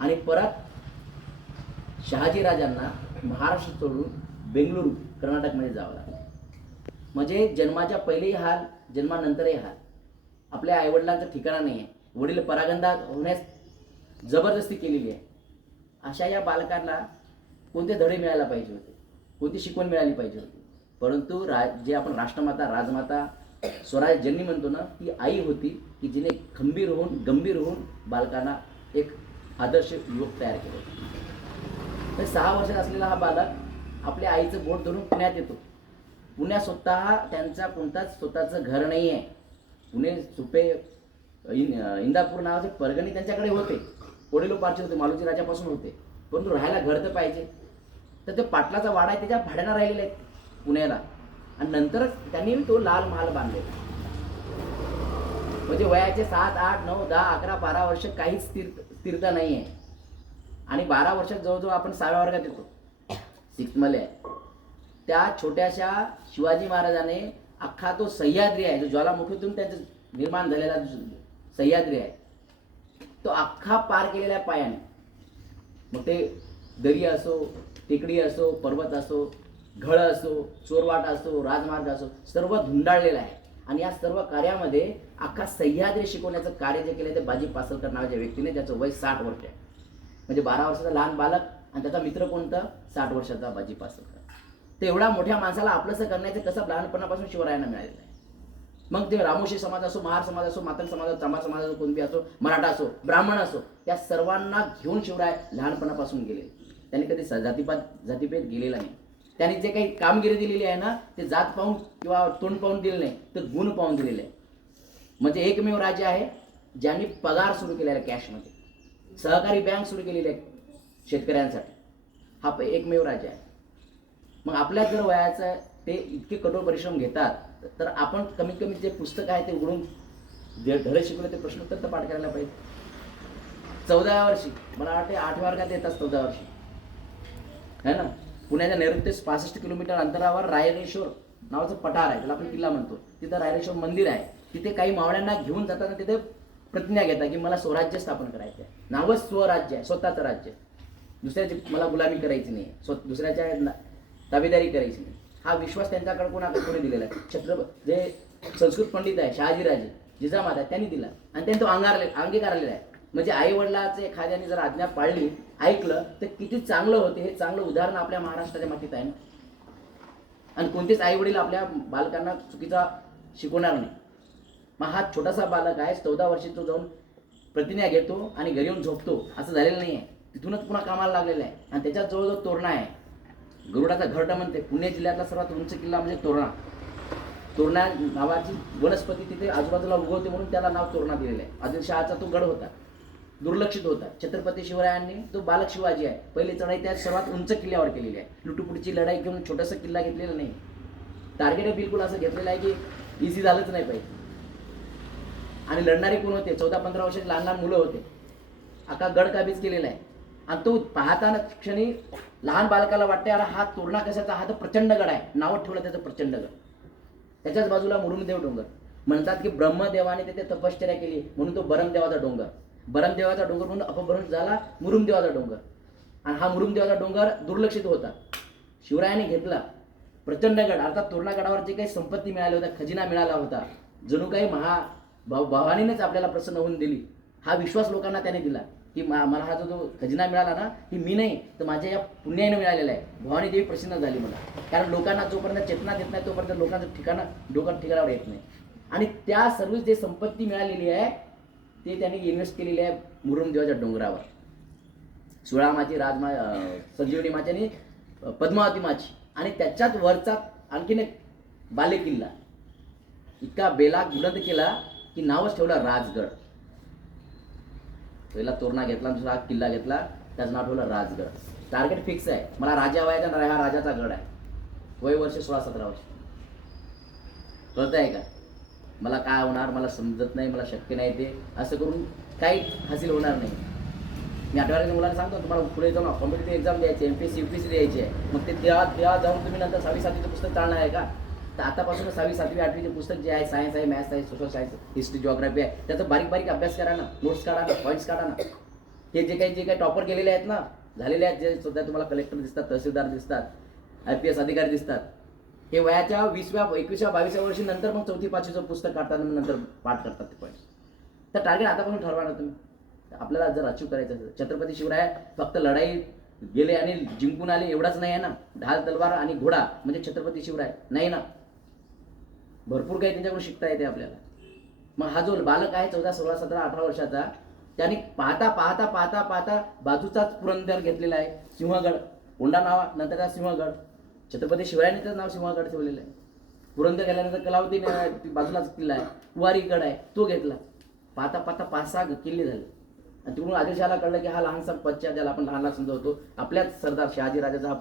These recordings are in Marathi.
आणि परत शहाजीराजांना महाराष्ट्र सोडून बेंगळुरू कर्नाटकमध्ये जावं लागलं. म्हणजे जन्माच्या पहिलेही हाल, जन्मानंतरही हाल. आपल्या आईवडिलांचं ठिकाणा नाही आहे. वडील परागंदा होण्यास जबरदस्ती केलेली आहे. अशा या बालकांना कोणते धडे मिळायला पाहिजे होते, कोणती शिकवण मिळाली पाहिजे होती. परंतु जे आपण राष्ट्रमाता, राजमाता, स्वराज जननी म्हणतो ना, ती आई होती की जिने गंभीर होऊन बालकांना एक आदर्श युवक तयार केले. तर 6 वर्षात असलेला हा बालक आपल्या आईचं बोट धरून पुण्यात येतो. पुण्यात स्वतः त्यांचा कोणताच स्वतःचं घर नाही आहे. पुणे, सुपे, इंदापूर नावाचे परगणी त्यांच्याकडे होते. वडिलोपार्जित होते, मालोजी राजापासून होते. परंतु राहायला घर तर पाहिजे. तर ते पाटलाचा वाडा आहे त्याच्या भाड्यानं राहिलेले आहेत पुण्याला. आणि नंतरच त्यांनी तो लाल महाल बांधले. म्हणजे वयाचे 7, 8, 9, 10, 11, 12 वर्ष काहीच स्थिरता नाही आहे. आणि 12 वर्षात जवळजवळ आपण 6व्या वर्गात येतो, 6th मध्ये. त्या छोट्याशा शिवाजी महाराजाने अख्खा तो सह्याद्री आहे, जो ज्वालामुखीतून त्यांचं निर्माण झालेला सह्याद्री आहे, तो अख्खा पार केलेला आहे पायाने. मग ते दरी असो, टेकडी असो, पर्वत असो, घळ असो, चोरवाट असो, राजमार्ग असो, सर्व धुंडाळलेलं आहे. आणि या सर्व कार्यामध्ये अख्खा सह्याद्री शिकवण्याचं कार्य जे केलं ते बाजी पासलकर नावाच्या व्यक्तीने, ज्याचं वय 60 वर्ष आहे. म्हणजे 12 वर्षाचा लहान बालक आणि त्याचा मित्र कोणता, 60 वर्षाचा बाजी पासलकर. तर एवढ्या मोठ्या माणसाला आपलंसं करण्याचं कसं लहानपणापासून शिवरायांना मिळालेलं आहे. मग ते रामोशी समाज असो, महार समाज असो, मातंग समाज असो, चांभार समाज असो, कुणबी असो, मराठा असो, ब्राह्मण असो, त्या सर्वांना घेऊन शिवराय लहानपणापासून गेले. त्यांनी कधी जातीभेद गेलेला नाही. त्यांनी जे काही कामगिरी दिलेली आहे ना, ते जात पाहून किंवा तोंड पाहून दिले नाही, तर गुण पाहून दिलेले आहे. म्हणजे एकमेव राज्य आहे ज्यांनी पगार सुरू केलेला आहे कॅशमध्ये. सहकारी बँक सुरू केलेली आहे शेतकऱ्यांसाठी. हा एकमेव राज्य आहे. मग आपल्या जर वयाचं ते इतके कठोर परिश्रम घेतात, तर आपण कमीत कमी जे पुस्तक आहे ते उघडून जे धडे शिकवले ते प्रश्नोत्तर तर पाठ करायला पाहिजे. 14व्या वर्षी, मला वाटते 8व्या वर्गात येतात 14व्या वर्षी, है ना, पुण्याच्या नैऋत्य 65 किलोमीटर अंतरावर रायरेश्वर नावाचं पठार आहे, त्याला आपण किल्ला म्हणतो. तिथं रायरेश्वर मंदिर आहे. तिथे काही मावळ्यांना घेऊन जाताना तिथे प्रतिज्ञा घेतात की मला स्वराज्य स्थापन करायचं आहे. नावच स्वराज्य आहे, स्वतःचं राज्य. दुसऱ्याची मला गुलामी करायची नाही, दुसऱ्याच्या ताबेदारी करायची नाही. हा विश्वास त्यांच्याकडे कोणी दिलेला आहे. छत्रपती जे संस्कृत पंडित आहे शहाजीराजे जिजामाता, त्यांनी दिला आणि त्यांनी तो अंगीकारलेला आहे. म्हणजे आई वडिलाचे एखाद्याने जर आज्ञा पाळली, ऐकलं, तर किती चांगलं होते. हे चांगलं उदाहरण आपल्या महाराष्ट्राच्या मातीत आहे ना. आणि कोणतेच आई वडील आपल्या बालकांना चुकीचा शिकवणार नाही. मग हा छोटासा बालक आहे, 14 वर्षी, तो जाऊन प्रतिज्ञा घेतो आणि घरी येऊन झोपतो, असं झालेलं नाही आहे. तिथूनच पुन्हा कामाला लागलेलं आहे. आणि त्याच्यात जवळजवळ तोरणा आहे. गरुडाचा घरटा म्हणते. पुणे जिल्ह्यातला सर्वात उंच किल्ला म्हणजे तोरणा. तोरणा नावाची वनस्पती तिथे आजूबाजूला उगवते म्हणून त्याला नाव तोरणा दिलेलं आहे. आदिलशहाचा तो गड होता, दुर्लक्षित होता. छत्रपती शिवरायांनी, तो बालक शिवाजी आहे, पहिली चढाई त्या सर्वात उंच किल्ल्यावर केलेली आहे. लुटूपुटीची लढाई घेऊन छोटासा किल्ला घेतलेला नाही. टार्गेट बिलकुल असं घेतलेलं आहे की इझी झालंच नाही पाहिजे. आणि लढणारे कोण होते, 14-15 वर्षाचे लहान लहान मुलं होते. अख्खा गड काबीज केलेला आहे. आणि तो पाहताना क्षणी लहान बालकाला वाटते, अरे हा तोरणा कशाचा, हा तर प्रचंड गड आहे. नावच ठेवलं त्याचं प्रचंड गड. त्याच्याच बाजूला मुरुमदेव डोंगर. म्हणतात की ब्रह्मदेवाने तिथे तपश्चर्या केली म्हणून तो बरमदेवाचा डोंगर. बरमदेवाचा डोंगर म्हणून अपभ्रंश झाला मुरुमदेवाचा डोंगर. आणि हा मुरुमदेवाचा डोंगर दुर्लक्षित होता. शिवरायाने घेतला प्रचंड गड. अर्थात तोरणा गडावर जे काही संपत्ती मिळाली होता, खजिना मिळाला होता, जणू काही भवानीनेच आपल्याला प्रसन्न होऊन दिली. हा विश्वास लोकांना त्याने दिला की मला हा जो खजिना मिळाला ना, ही मी नाही तर माझ्या या पुण्याने मिळालेला आहे. भवानी देवी प्रसन्न झाली मला. कारण लोकांना जोपर्यंत चेतना देत नाही तोपर्यंत लोकांचं ठिकाणावर येत नाही. आणि त्या सर्व जे संपत्ती मिळालेली आहे ते त्यांनी इन्व्हेस्ट केलेली आहे मुरुमदेवाच्या डोंगरावर. सुळामाची, संजीवनी माची आणि पद्मावती माची. आणि त्याच्यात वरचा आणखीन एक बालेकिल्ला इतका बेला बुलंद केला की नावच ठेवलं राजगड. पहिला तोरणा घेतला, दुसरा किल्ला घेतला, त्याचं नाव ठेवलं राजगड. टार्गेट फिक्स आहे, मला राजा व्हायचा, हा राजाचा गड आहे. वय वर्ष 16-17 वर्ष. कळत आहे का, मला काय होणार, मला समजत नाही, मला शक्य नाही, ते असं करून काही हासिल होणार नाही. मी 8व्या वर्गाच्या मुलांना सांगतो, तुम्हाला पुढे जाऊन कॉम्पिटेटिव्ह एक्झाम द्यायची, MPSC UPSC द्यायची आहे. मग ते तेव्हा जाऊन तुम्ही नंतर 6वी-7वीचं पुस्तक चालणार आहे का? तर आतापासूनच 6वी, 7वी, 8वीचे पुस्तक जे आहे, सायन्स आहे, मॅथ्स आहे, सोशल सायन्स, हिस्ट्री, जिओग्राफी आहे, त्याचा बारीक बारीक अभ्यास करा ना, नोट्स काढा ना, पॉईंट्स काढा ना. हे जे काही टॉपर केलेले आहेत ना, झालेले आहेत, जे सध्या तुम्हाला कलेक्टर दिसतात, तहसीलदार दिसतात, IPS अधिकारी दिसतात, हे वयाच्या 20व्या 21व्या 22व्या वर्षी नंतर मग 4थी 5वीचं पुस्तक काढतात आणि नंतर पाठ करतात ते पॉईंट्स. तर टार्गेट आतापासून ठरवा ना तुम्ही. आपल्याला जर अचीव करायचं असेल, छत्रपती शिवराय फक्त लढाई गेले आणि जिंकून आले एवढाच नाही आहे ना. ढाल तलवार आणि घोडा म्हणजे छत्रपती शिवराय नाही ना. भरपूर काही त्यांच्याकडून शिकता येते आपल्याला. मग हा जो बालक आहे 14, 16, 17, 18 वर्षाचा, त्याने पाहता पाहता पाहता पाहता बाजूचाच पुरंदर घेतलेला आहे, सिंहगड. होंडा नावा नंतर त्या सिंहगड, छत्रपती शिवरायांनी त्याचं नाव सिंहगड ठेवलेलं आहे. पुरंदर गेल्यानंतर कलावती बाजूलाच किल्ला आहे, कुवारीगड आहे, तो घेतला. पाहता पाहता 5-6 किल्ले झाले. आणि तिकडून आदिलशहाला कळलं की हा लहानसा बच्चा, ज्याला आपण लहान लहान समजवतो, आपल्याच सरदार शहाजी राजाचा हा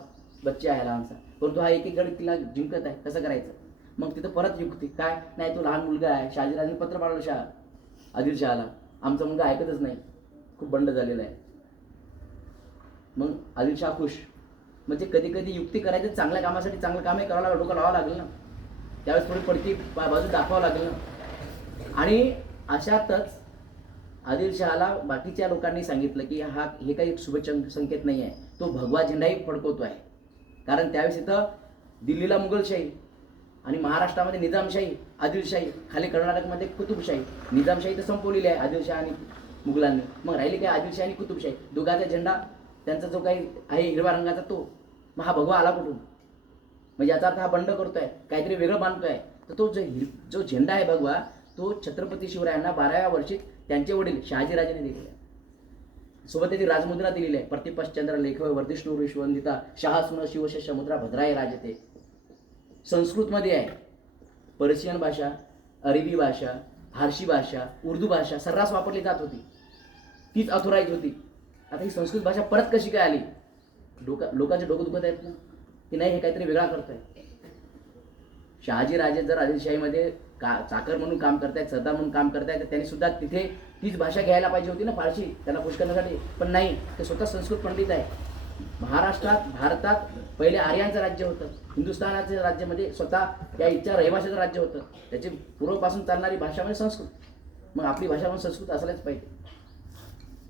बच्चा आहे लहानसा, परंतु हा एक एक गड किल्ला जिंकत आहे, कसं करायचं. मग तिथं परत युक्ती काय, नाही तो लहान मुलगा आहे, शहाजीराजांनी पत्र पाठवलं आदिलशहाला, आमचा मुलगा ऐकतच नाही, खूप बंड झालेला आहे. मग आदिलशाह खुश. म्हणजे कधी कधी युक्ती करायची, चांगल्या कामासाठी चांगलं कामही करावं लागेल, डोकं लावावं लागेल ना, त्यावेळेस थोडी पडती बाजू दाखवावं लागेल ना. आणि अशातच आदिलशहाला बाकीच्या लोकांनी सांगितलं की हे काही शुभ संकेत नाही आहे, तो भगवा झेंडाही फडकवतो आहे. कारण त्यावेळेस इथं दिल्लीला मुघलशाही आणि महाराष्ट्रामध्ये निजामशाही, आदिलशाही, खाली कर्नाटकमध्ये कुतुबशाही. निजामशाही तर संपवलेली आहे आदिलशाह आणि मुघलांनी, मग राहिली काय आदिलशाही आणि कुतुबशाही. दोघांचा झेंडा त्यांचा जो काही आहे हिरव्या रंगाचा, तो मग हा भगवा आला कुठून. म्हणजे याचा अर्थ हा बंड करतोय, काहीतरी वेगळं बांधतोय. तर तो जो झेंडा आहे भगवा, तो छत्रपती शिवरायांना 12व्या वर्षी त्यांचे वडील शहाजीराजांनी दिलेला आहे. सोबत त्याची राजमुद्रा दिलेली आहे, प्रतिपश्चंद्र लेख वर्धिष्णू विश्ववंदिता शहासुन शिवशेष मुद्रा भद्राय राजते. संस्कृतमध्ये आहे, पर्शियन भाषा, अरबी भाषा, फारसी भाषा, उर्दू भाषा सर्रास वापरली जात होती, तीच ऑथोराईज होती. आता ही संस्कृत भाषा परत कशी काय आली. लोकांचे डोकं दुखत आहेत ना की नाही हे काहीतरी वेगळा करतोय. शहाजीराजे जर आदिलशाहीमध्ये चाकर म्हणून काम करतायत, सरदार म्हणून काम करतायत, तर त्यांनी सुद्धा तिथे तीच भाषा घ्यायला पाहिजे होती ना, फारसी, त्यांना खुश करण्यासाठी. पण नाही, ते स्वतः संस्कृत पंडित आहे. महाराष्ट्रात, भारतात पहिले आर्यांचं राज्य होतं, हिंदुस्थानाच्या राज्यामध्ये स्वतः त्या इच्छा रहिवाशाचं राज्य होतं. त्याची पूर्वपासून चालणारी भाषा म्हणजे संस्कृत. मग आपली भाषा म्हणून संस्कृत असायलाच पाहिजे.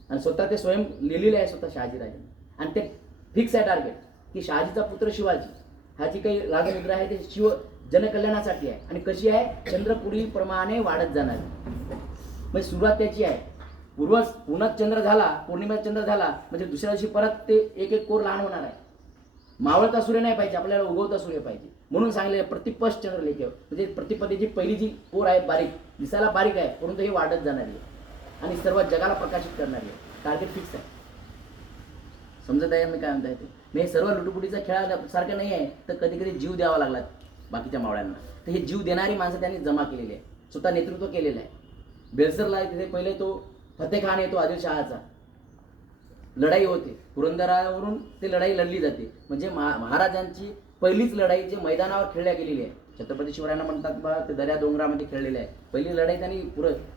आणि स्वतः ते स्वयं लिहिलेले आहे स्वतः शहाजीराजांनी. आणि ते फिक्स आहे टार्गेट की शहाजीचा पुत्र शिवाजी हा जी काही राजमुद्रा आहे ते शिव जनकल्याणासाठी आहे. आणि कशी आहे, चंद्रपुरीप्रमाणे वाढत जाणार. म्हणजे सुरुवात त्याची आहे. पुन्हा चंद्र झाला, पौर्णिमेचा चंद्र झाला म्हणजे दुसऱ्या दिवशी परत ते एक एक कोर लहान होणार आहे. मावळता सूर्य नाही पाहिजे, आपल्याला उगवता सूर्य पाहिजे. म्हणून सांगले प्रतिपश चंद्र लेख, म्हणजे प्रतिपदेची पहिली जी कोर आहे बारीक, दिसायला बारीक आहे, परंतु हे वाढत जाणारी आहे आणि सर्व जगाला प्रकाशित करणारी आहे. टार्गेट फिक्स आहे. समजत आहे मी काय म्हणता येते. मी हे सर्व लुटुपुटीचा खेळासारखं नाही आहे, तर कधी कधी जीव द्यावा लागला बाकीच्या मावळ्यांना. तर हे जीव देणारी माणसं त्यांनी जमा केलेली आहे, स्वतः नेतृत्व केलेलं आहे. बेलसरला तिथे पहिले तो फतेखान येतो आदिलशहाचा, लढाई होते पुरंदरावरून, ते लढाई लढली जाते. म्हणजे महाराजांची पहिलीच लढाई जे मैदानावर खेळल्या गेलेली आहे. छत्रपती शिवरायांना म्हणतात बा ते दर्या डोंगरामध्ये खेळलेले आहे. पहिली लढाई त्यांनी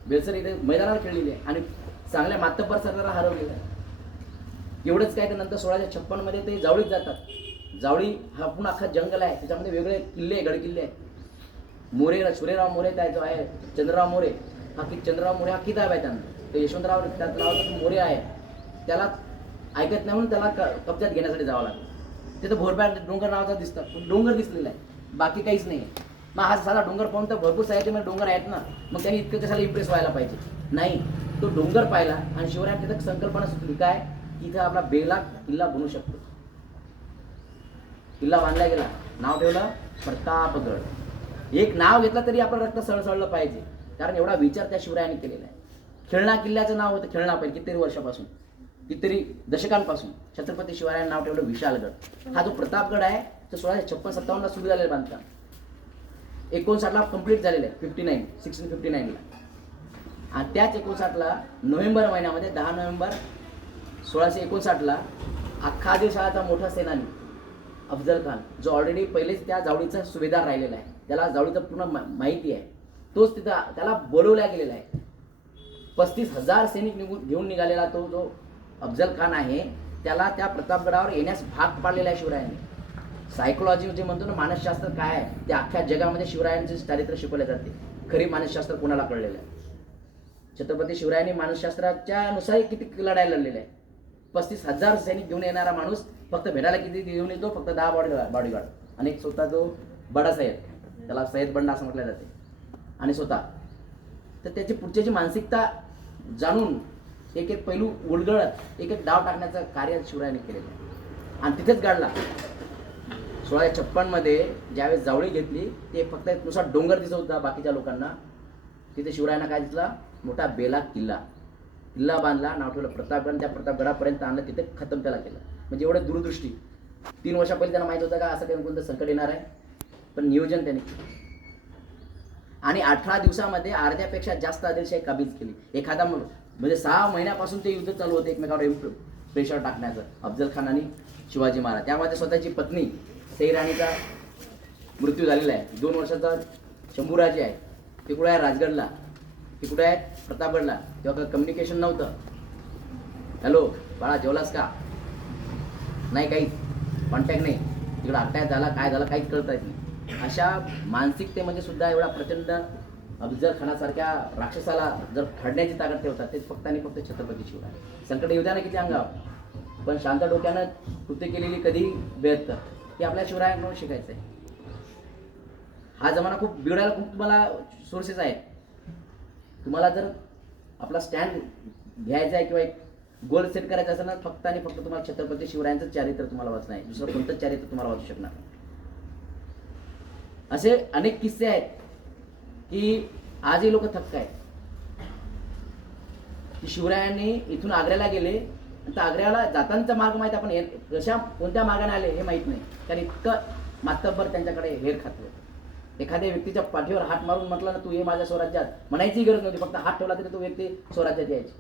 बेलसर इथे मैदानावर खेळलेली आहे आणि चांगल्या मातब्बर सरदाराला हरवलेलं आहे. एवढंच काय, तर नंतर 1656 मध्ये ते जावळीत जातात. जावळी हा पुन्हा अख्खा जंगल आहे, त्याच्यामध्ये वेगळे किल्ले, गडकिल्ले आहेत. सुरेराव मोरे त्या जो आहे, चंद्रराव मोरे चंद्रराव मोरे हा किताब आहे त्यांना. ते यशवंतराव त्यात नावाचा मोरे आहे, त्याला ऐकत नाही म्हणून त्याला कब्जात घेण्यासाठी जावं लागतं. तिथं भोरब्याड डोंगर नावाचा दिसतात, डोंगर दिसलेला आहे, बाकी काहीच नाही आहे. मग हा साधा डोंगर पाहून तर भरपूर साहित्यामध्ये डोंगर आहेत ना, मग त्यांनी इतकं कशाला इम्प्रेस व्हायला पाहिजे. नाही, तो डोंगर पाहिला आणि शिवरायांनी तिथं संकल्पना सुचली काय, इथं आपला बेला किल्ला बनू शकतो. किल्ला बांधला गेला, नाव ठेवलं प्रतापगड. एक नाव घेतलं तरी आपलं रक्त सळसळलं पाहिजे, कारण एवढा विचार त्या शिवरायांनी केलेला आहे. खेळणा किल्ल्याचं नाव होतं, खेळणा पहिले कितीतरी वर्षापासून, कितीतरी दशकांपासून छत्रपती शिवरायांनी नाव ठेवलं विशालगड. हा जो प्रतापगड आहे तो 1656-57 सुरू झालेला बांधकाम, 59 कंप्लीट झालेलं आहे, 1659 आणि त्याच 59 नोव्हेंबर महिन्यामध्ये 10 नोव्हेंबर 1659 अख्खा आदिलशहाचा मोठा सेनानी अफजल खान, जो ऑलरेडी पहिलेच त्या जावळीचा सुभेदार राहिलेला आहे, त्याला जावळीचं पूर्ण माहिती आहे, तोच तिथं त्याला बोलवल्या गेलेला आहे. 35,000 सैनिक घेऊन निघालेला तो जो अफजल खान आहे, त्याला त्या प्रतापगडावर येण्यास भाग पाडलेला आहे शिवरायांनी. सायकोलॉजी जे म्हणतो ना, मानसशास्त्र काय आहे ते अख्ख्या जगामध्ये शिवरायांचे चारित्र्य शिकवले जाते. खरी मानसशास्त्र कोणाला कळलेलं आहे. छत्रपती शिवरायांनी मानसशास्त्राच्या नुसार किती लढायला लढलेले आहे. 35,000 सैनिक घेऊन येणारा माणूस फक्त भेटायला किती घेऊन येतो? फक्त 10 बॉडीगार्ड आणि एक स्वतः जो बडा सय्यद, त्याला सय्यद बंडा असं म्हटलं जाते, आणि स्वतः. तर त्याची पुढच्याची मानसिकता जाणून एक एक पैलू उलगडत एक एक डाव टाकण्याचं कार्य शिवरायांनी केलेलं आहे. आणि तिथेच गाडला 1656 मध्ये ज्यावेळेस जावळी घेतली, ते फक्त एक नुसार डोंगर दिसत होता बाकीच्या लोकांना. तिथे शिवरायांना काय दिसला? मोठा बेला किल्ला बांधला, नाव ठेवलं प्रतापगड. त्या प्रतापगडापर्यंत आणलं, तिथे खतम त्याला केलं. म्हणजे एवढं दूरदृष्टी. 3 वर्षा पहिले त्यांना माहित होतं का असं काही कोणतं संकट येणार आहे, पण नियोजन त्यांनी केलं. आणि 18 दिवसामध्ये अर्ध्यापेक्षा जास्त आदिलशाही काबीज केली. एखादा म्हणजे 6 महिन्यापासून ते युद्ध चालू होते एकमेकावर प्रेशर टाकण्याचं, अफजल खान आणि शिवाजी महाराज. त्यामध्ये स्वतःची पत्नी सईराणीचा मृत्यू झालेला आहे. 2 वर्षाचा शंभूराजे आहे, ते कुठे आहे? राजगडला. ते कुठे आहेत? प्रतापगडला. तेव्हा कम्युनिकेशन नव्हतं. हॅलो बाळा, जेवलास का? नाही, काहीच कॉन्टॅक्ट नाही. तिकडं अटॅक झाला, काय झालं काहीच कळता येत नाही. अशा मानसिकतेमध्ये सुद्धा एवढा प्रचंड अफजल खानासारख्या राक्षसाला जर खडण्याची ताकद ठेवतात, ते फक्त आणि फक्त छत्रपती शिवराय. संकट येऊ द्या ना किती अंगावर, पण शांत डोक्यानं कृत्य केलेली कधी बेहत्तर, हे आपल्या शिवरायांकडून शिकायचं आहे. हा जमाना खूप बिघडायला खूप तुम्हाला सोर्सेस आहेत. तुम्हाला जर आपला स्टँड घ्यायचा आहे किंवा एक गोल सेट करायचा असेल ना, फक्त आणि फक्त तुम्हाला छत्रपती शिवरायांचं चारित्र तुम्हाला वाचणं आहे. दुसरं कोणतंच चारित्र तुम्हाला वाचू शकणार नाही. असे अनेक किस्से आहेत की आजही लोक थक्क आहेत की शिवरायांनी इथून आग्र्याला गेले, तर आग्र्याला जातांचा मार्ग माहीत, आपण कशा कोणत्या मार्गाने आले हे माहीत नाही. कारण इतकं मातब्बर त्यांच्याकडे हेर खातं. एखाद्या व्यक्तीच्या पाठीवर हात मारून म्हटलं ना, तू ये माझ्या स्वराज्यात, म्हणायची गरज नव्हती. फक्त हात ठेवला तरी तो व्यक्ती स्वराज्यात यायची.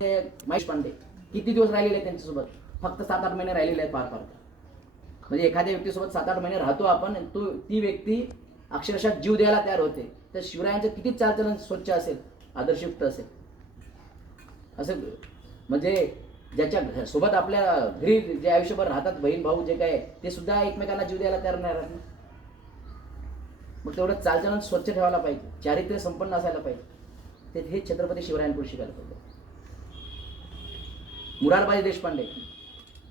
ते महेश पांडे किती दिवस राहिलेले आहेत त्यांच्यासोबत? फक्त 7-8 महिने राहिलेले आहेत फार फार. म्हणजे एखाद्या व्यक्तीसोबत 7-8 महिने राहतो आपण, ती व्यक्ती अक्षरशः जीव द्यायला तयार होते. तर शिवरायांचं किती चालचलन स्वच्छ असेल, आदर्शयुक्त असेल. असं म्हणजे ज्याच्या सोबत आपल्या घरी जे आयुष्यभर राहतात बहीण भाऊ जे काय, ते सुद्धा एकमेकांना जीव द्यायला तयार नाही राहत. मग तेवढं चालचलन स्वच्छ ठेवायला पाहिजे, चारित्र्य संपन्न असायला पाहिजे. ते हे छत्रपती शिवरायांकडून शिकायला पाहिजे. मुरारबाई देशपांडे,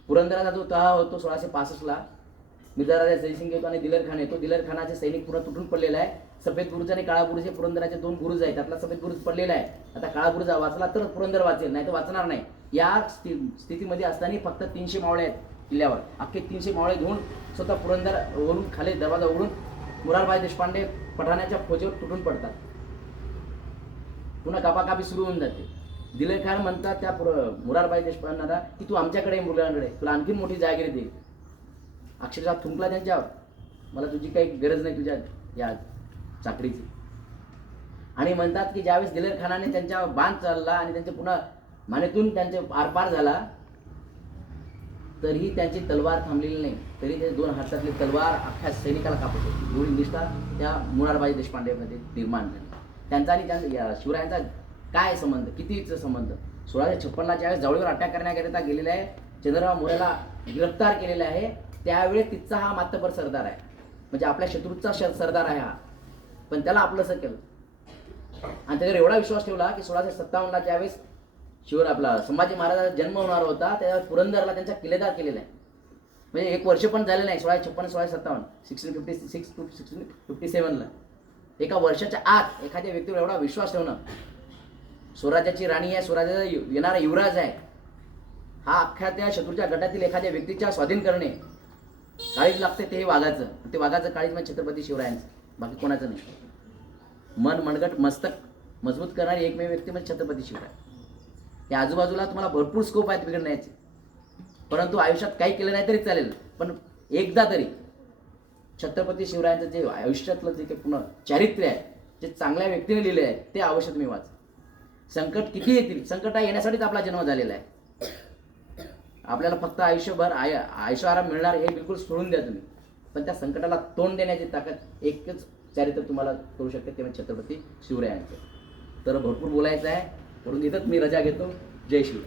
पुरंदराचा जो तहा होतो 1665ला, मिर्झाराजा जयसिंग येतो आणि दिलर खान येतो. दिलर खानाचे सैनिक पूर्ण तुटून पडलेला आहे. सफेद बुरुज आणि काळा बुरुज हे पुरंदराचे 2 बुरुज आहेत. त्यातला सफेद बुरुज पडलेला आहे. आता काळा बुरुज वाचला तर पुरंदर वाचेल, नाही तर वाचणार नाही. या स्थितीमध्ये असताना फक्त 300 मावळे आहेत किल्ल्यावर. अख्खे 300 मावळे घेऊन स्वतः पुरंदर वरून खाली दरवाजा उघडून मुरारबाई देशपांडे पठाण्याच्या फौजेवर तुटून पडतात. पुन्हा कापाकापी सुरू होऊन जाते. दिलर खान म्हणतात त्या मुरारबाई देशपांडेला की तू आमच्याकडे मुलांकडे, तुला आणखी मोठी जागीर देईल. अक्षरशः थुंकला त्यांच्यावर, मला तुझी काही गरज नाही तुझ्या या चाकरीची. आणि म्हणतात की ज्यावेळेस दिलर खानाने त्यांच्या बाण चालला आणि त्यांचे पुन्हा मानेतून त्यांचे आरपार झाला, तरीही त्यांची तलवार थांबलेली नाही. तरी ते 2 हातातली तलवार अख्ख्या सैनिकाला कापत होती. एवढी निष्ठा त्या मुरारबाई देशपांडेमध्ये निर्माण झाली. त्यांचा आणि त्या शिवरायांचा काय संबंध, कितीचा संबंध. 1656ला ज्यावेळेस जावळीवर अटॅक करण्याकरिता गेलेला आहे, चंद्रराव मोरेला गिरफ्तार केलेला आहे, त्यावेळेस तिचा हा मातब्बर सरदार आहे. म्हणजे आपल्या शत्रूचा सरदार आहे हा, पण त्याला आपलंसं केलं. आणि त्याच्यावर एवढा विश्वास ठेवला की 1657ला ज्यावेळेस आपला संभाजी महाराजांचा जन्म होणार होता, त्यावेळेस पुरंदरला त्यांचा किल्लेदार केलेला आहे. म्हणजे 1 वर्ष पण झाले नाही. 1656-1657 1656 to 1657ला एका वर्षाच्या आत एखाद्या व्यक्तीवर एवढा विश्वास ठेवणं. स्वराज्याची राणी आहे, स्वराज्याचा येणारा युवराज आहे, हा अख्ख्या त्या शत्रूच्या गटातील एखाद्या व्यक्तीच्या स्वाधीन करणे. काळीज लागते ते वाघाचं, ते वाघाचं काळीज म्हणजे छत्रपती शिवरायांचं, बाकी कोणाचं नाही. मन मनगट मस्तक मजबूत करणारी एकमेव व्यक्ती म्हणजे छत्रपती शिवराय. या आजूबाजूला तुम्हाला भरपूर स्कोप आहेत बिघडण्याचे, परंतु आयुष्यात काही केलं नाही तरी चालेल, पण एकदा तरी छत्रपती शिवरायांचं जे आयुष्यातलं जे काही पूर्ण चारित्र्य आहे, जे चांगल्या व्यक्तीने लिहिले आहे, ते अवश्य तुम्ही वाचा. संकट किती येतील, संकट येण्यासाठीच आपला जन्म झालेला आहे. आपल्याला फक्त आयुष्यभर आयुष्याआराम मिळणार हे बिलकुल सोडून द्या तुम्ही, पण त्या संकटाला तोंड देण्याची ताकद एकच चारित्र तुम्हाला करू शकते, ते म्हणजे छत्रपती शिवरायांचं. तर भरपूर बोलायचं आहे, म्हणून इथंच मी रजा घेतो. जय शिव.